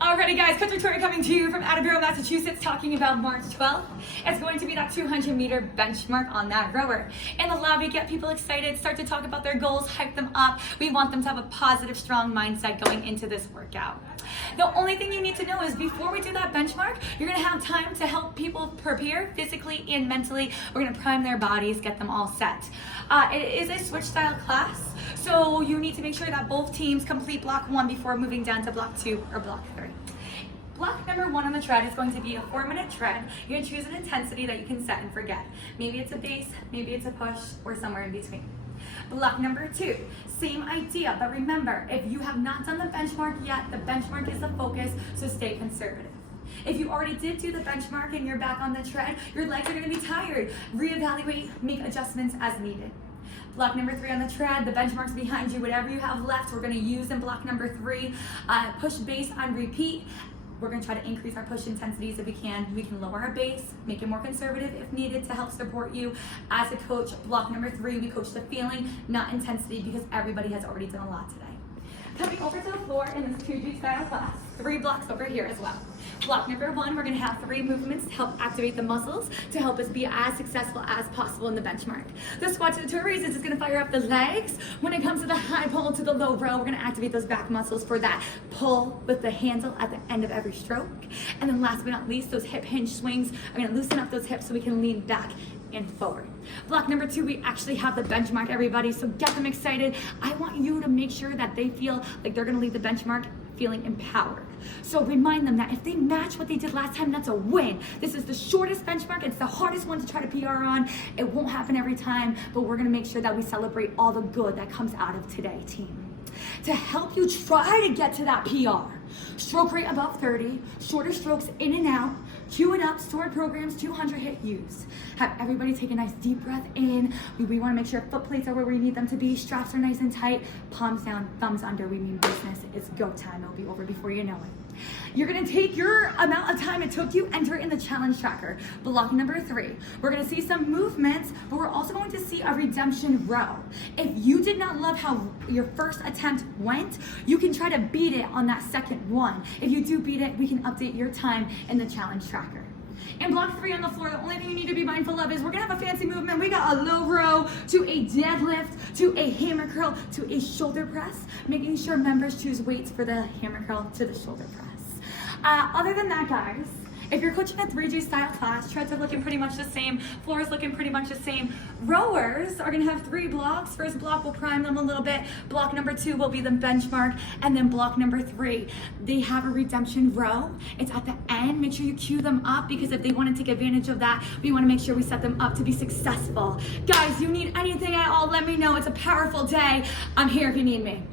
Alrighty guys, Coach Victoria coming to you from Attleboro, Massachusetts, talking about March 12th. It's going to be that 200-meter benchmark on that rower. In the lobby, get people excited, start to talk about their goals, hype them up. We want them to have a positive, strong mindset going into this workout. The only thing you need to know is before we do that benchmark, you're gonna have time to help people prepare physically and mentally. We're gonna prime their bodies, get them all set. It is a switch style class, so you need to make sure that both teams complete block 1 before moving down to block 2 or block 3. Block number 1 on the tread is going to be a 4-minute tread. You're gonna choose an intensity that you can set and forget. Maybe it's a base, maybe it's a push, or somewhere in between. Block number 2, same idea, but remember, if you have not done the benchmark yet, the benchmark is the focus, so stay conservative. If you already did do the benchmark and you're back on the tread, your legs are gonna be tired. Reevaluate, make adjustments as needed. Block number 3 on the tread, the benchmark's behind you. Whatever you have left, we're gonna use in block number 3. Push base on repeat. We're gonna try to increase our push intensities if we can. We can lower our base, make it more conservative if needed to help support you. As a coach, block number 3, we coach the feeling, not intensity, because everybody has already done a lot today. Coming over to the floor in this 2G style class, 3 blocks over here as well. Block number 1, we're gonna have 3 movements to help activate the muscles to help us be as successful as possible in the benchmark. The squat to the toe raises is gonna fire up the legs. When it comes to the high pull to the low row, we're gonna activate those back muscles for that pull with the handle at the end of every stroke. And then last but not least, those hip hinge swings are gonna loosen up those hips so we can lean back and forward. Block number 2, we actually have the benchmark, everybody, so get them excited. I want you to make sure that they feel like they're gonna leave the benchmark feeling empowered. So remind them that if they match what they did last time, that's a win. This is the shortest benchmark, it's the hardest one to try to PR on. It won't happen every time, but we're gonna make sure that we celebrate all the good that comes out of today, team. To help you try to get to that PR, stroke rate above 30, shorter strokes in and out, cue it up, stored programs, 200 hit use. Have everybody take a nice deep breath in. We wanna make sure foot plates are where we need them to be, straps are nice and tight, palms down, thumbs under, we mean business. It's go time, it'll be over before you know it. You're gonna take your amount of time it took you, enter in the challenge tracker. Block number 3. We're gonna see some movements, but we're also going to see a redemption row. If you did not love how your first attempt went, you can try to beat it on that second one. If you do beat it, we can update your time in the challenge tracker. In block 3 on the floor, the only thing you need to be mindful of is we're gonna have a fancy movement. We got a low row to a deadlift, to a hammer curl, to a shoulder press, making sure members choose weights for the hammer curl to the shoulder press. Other than that, guys, if you're coaching a 3G style class, treads are looking pretty much the same, floor is looking pretty much the same. Rowers are gonna have 3 blocks. First block will prime them a little bit. Block number 2 will be the benchmark. And then block number 3, they have a redemption row. It's at the end. Make sure you cue them up because if they wanna take advantage of that, we wanna make sure we set them up to be successful. Guys, you need anything at all, let me know. It's a powerful day. I'm here if you need me.